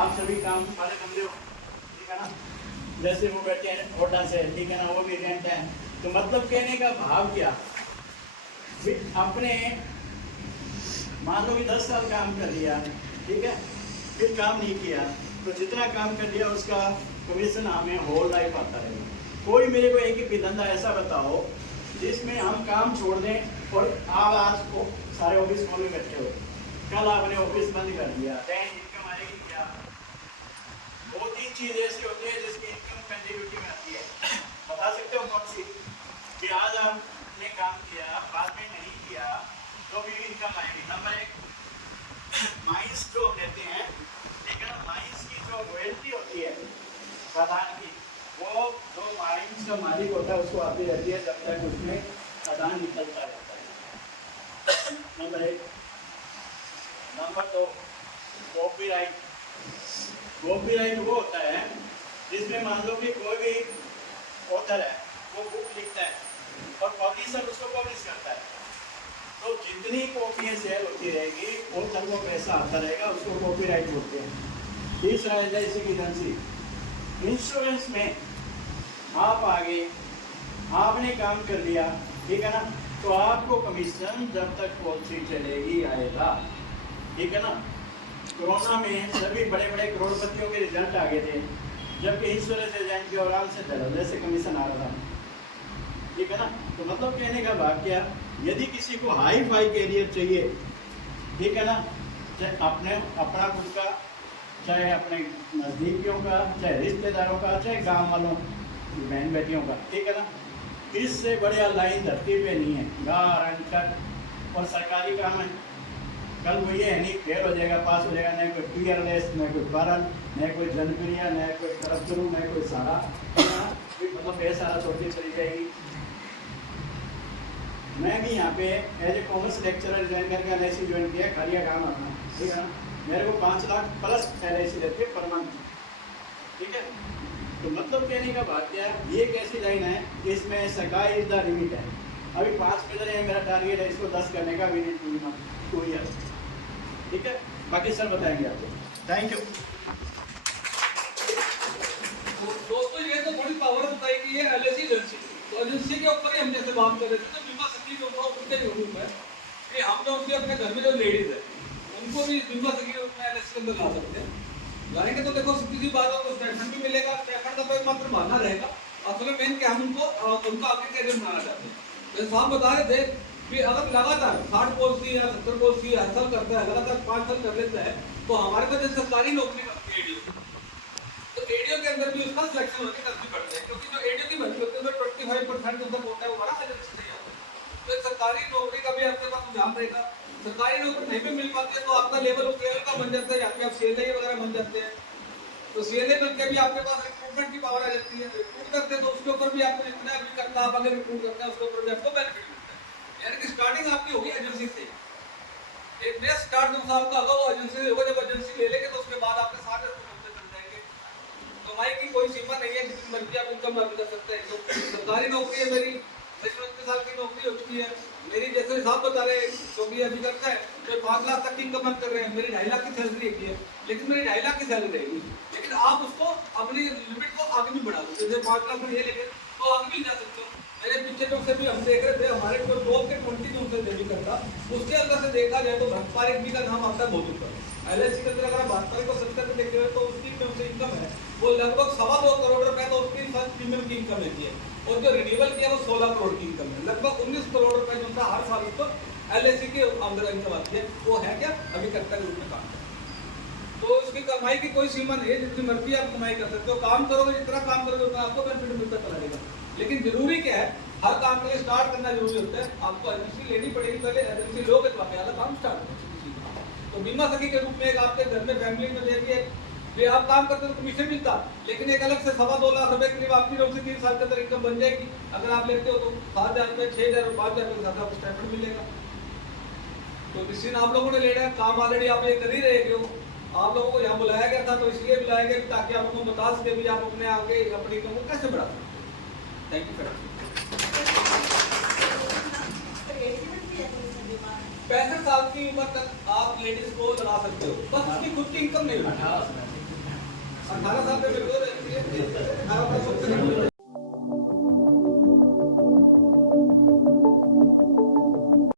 आप सभी काम वाले बंदे हो, ठीक है ना। जैसे वो बैठे हैं होटल से, ठीक है ना, वो भी रेंट है। तो मतलब कहने का भाव क्या, अपने मान लो कि 10 साल काम कर लिया, ठीक है, फिर काम नहीं किया, तो जितना काम कर लिया उसका कमीशन हमें होल लाइफ आता रहेगा। कोई मेरे को एक ही धंधा ऐसा बताओ जिसमें हम काम छोड़ दें और आप आज को सारे ऑफिस खोल में बैठे हो, कल आपने ऑफिस बंद कर दिया, दैन इनकम आएगी क्या? 2-3 चीज़ ऐसी होती है जिसकी इनकम कंटिन्यूटी में आती है। बता सकते हो कौन सी? कि आज आपने काम किया, बाद में नहीं किया, तो भी इनकम आएगी। नंबर 1, माइंस जो कहते हैं, ठीक है, माइंस की जो रॉयल्टी होती है खदान की, वो जो माइंस का मालिक होता है उसको आती रहती है जब तक उसमें खदान निकलता रहता है। नंबर 1। Number 2, copyright. कॉपीराइट वो होता है जिसमें मान लो कि कोई भी ऑथर है, वो बुक लिखता है और पब्लिशर उसको पब्लिश करता है, तो जितनी कॉपियाँ सेल होती रहेगी ऑथर को पैसा आता रहेगा, उसको कॉपीराइट बोलते हैं। तीसरा है जैसे कि एजेंसी। इंश्योरेंस में आप आगे आपने काम कर लिया, ठीक है ना, तो आपको कमीशन जब तक पॉलिसी चलेगी आएगा, ठीक है ना। कोरोना में सभी बड़े बड़े करोड़पतियों के रिजल्ट आ गए थे, जबकि इंश्योरेंस एजेंट के ओवरऑल से धड़ल्ले से कमीशन आ रहा था, ठीक है ना। तो मतलब कहने का भाव क्या, यदि किसी को हाई फाई कैरियर चाहिए, ठीक है ना, चाहे अपना खुद का, चाहे अपने नज़दीकियों का, चाहे रिश्तेदारों का, चाहे गांव वालों बहन बेटियों का, ठीक है ना, इससे बढ़िया लाइन धरती पे नहीं है, गारंटेड। और सरकारी काम है, कल वो ये है नहीं फेल हो जाएगा, पास हो जाएगा, न कोई पीयरलेस, न कोई परल, न कोई जनप्रिय, न कोई तरफतरू, न कोई सारा, मतलब बेसारा छोड़ती चली जाएगी। मैं भी यहाँ पे as a commerce lecturer join करके LIC ज्वाइन किया, खरिया काम अपना, ठीक है ना। मेरे को 5 लाख प्लस LIC देती है पर मंथ, ठीक है। तो मतलब कहने का बात क्या है, ये एक ऐसी लाइन है इसमें स्काई इज द लिमिट है। अभी 5 मिल रहे हैं, मेरा टारगेट है इसको 10 करने का, विद इन 2 ईयर, ठीक है। बाकी सर बताएंगे आपको। Thank you. दोस्तों ये तो बड़ी पावर बताई कि ये LIC एजेंसी, तो एजेंसी के ऊपर ही हम जैसे बात कर रहे थे, तो बीमा सखी के ऊपर उनके रूप है कि हम जो उनके अपने घर में जो लेडीज है उनको भी बीमा सखी के रूप में LIC के अंदर ला सकते हैं। लाएंगे तो देखो सीधी सी बात है, स्टेटमेंट भी मिलेगा, स्टेटमेंट का तो मात्र मानना रहेगा। असल में मेन क्या हम उनको आगे कैरियर बनाना चाहते हैं। जैसे आप बता रहे थे कि अगर लगातार 60 पॉलिसी या 70 पॉलिसी हर साल करता है, लगातार 5 साल कर लेता है, तो हमारे पास जैसे सरकारी नौकरी करती है तो एडीओ के अंदर भी उसका सिलेक्शन होने करनी पड़ती है, क्योंकि जो एडीओ की भर्ती होती है उसमें 25% जो होता है वो हमारा एजेंसी से आता है। तो एक सरकारी नौकरी का भी आपके पास ध्यान रहेगा। सरकारी नौकरी नहीं भी मिल पाती है तो आपका लेवल उस लेवल का बन जाता है, या फिर आप CLA वगैरह बन जाते हैं, तो CLA बन के भी आपके पास रिक्रूटमेंट की पावर आ जाती है। रिक्रूट करते हैं तो उसके ऊपर भी आपको जितना भी करना, आप अगर रिक्रूट करते हैं उसके ऊपर भी आपको बेनिफिट मिलता है। यानी कि स्टार्टिंग आपकी होगी एजेंसी से। एक नया स्टार्ट 2 साल का होगा वो एजेंसी से होगा। जब एजेंसी ले लेंगे तो उसके बाद आपके सारे कमाई की कोई सीमा नहीं है, जितनी मर्जी आप इनकम अर्न कर सकते हैं। तो सरकारी नौकरी है मेरी, 25 साल की नौकरी हो चुकी है मेरी, जैसे साहब बता रहे जो भी अभी करता है तो 5 लाख तक की इनकम अर्न कर रहे हैं। मेरी 2.5 लाख की सैलरी है, लेकिन मेरी 2.5 लाख की सैलरी रहेगी, लेकिन आप उसको अपनी लिमिट को आगे भी बढ़ा दो। जैसे 5 लाख में ये लेके तो आगे भी जा सकते हो। मेरे पीछे जो से भी हम देख रहे थे, हमारे जो टॉप के 20 जो से डेली करता, उसके अंदर से देखा जाए तो भट्टपारिक भी का नाम आता है बहुत ऊपर। LIC के अंदर अगर भट्टपारिक को संस्था में देख रहे हो तो उसकी जो से इनकम है वो लगभग 2.25 करोड़ रुपए तो उसकी फर्स्ट प्रीमियम की इनकम है, और जो रिन्यूअल किया वो 16 करोड़ की इनकम है। लगभग 19 करोड़ रुपए जो था हर साल उसको LIC के अंदर इनकम आती है। वो है क्या, अभी कर्ता के रूप में काम करता है। तो उसकी कमाई की कोई सीमा नहीं है, जितनी मर्जी आप कमाई कर सकते हो। काम करोगे, जितना काम करोगे उतना आपको बेनिफिट मिलता चला जाएगा। लेकिन जरूरी क्या है, हर काम के लिए स्टार्ट करना जरूरी होता है। आपको एजेंसी लेनी पड़ेगी, पहले एजेंसी लोगे तो आपका काम स्टार्ट होगा। तो बीमा सखी के रूप में एक आपके घर में फैमिली में देखिए भी आप काम करते तो कमीशन मिलता, लेकिन एक अलग से 2.25 लाख रुपए करीब आपकी रोज से 3 साल के अंदर इनकम बन जाएगी। अगर आप लेते हो तो 7,000 रुपए, 6,000 रुपए, 5,000 रुपए के साथ आपको स्टाइपेंड मिलेगा। तो डिसीजन आप लोगों ने ले लिया, काम ऑलरेडी आप ये कर ही रहे हो। आप लोगों को यहाँ बुलाया गया था तो इसलिए बुलाया गया ताकि आप लोगों को बता सके भी आप अपने आगे अपनी इनकम को कैसे बढ़ा सकते हैं। Thank you sir. 65 साल की उम्र तक आप लेडीज को लगा सकते हो, बस उसकी खुद की इनकम नहीं होगी। 18 साल में मेरे को 18 साल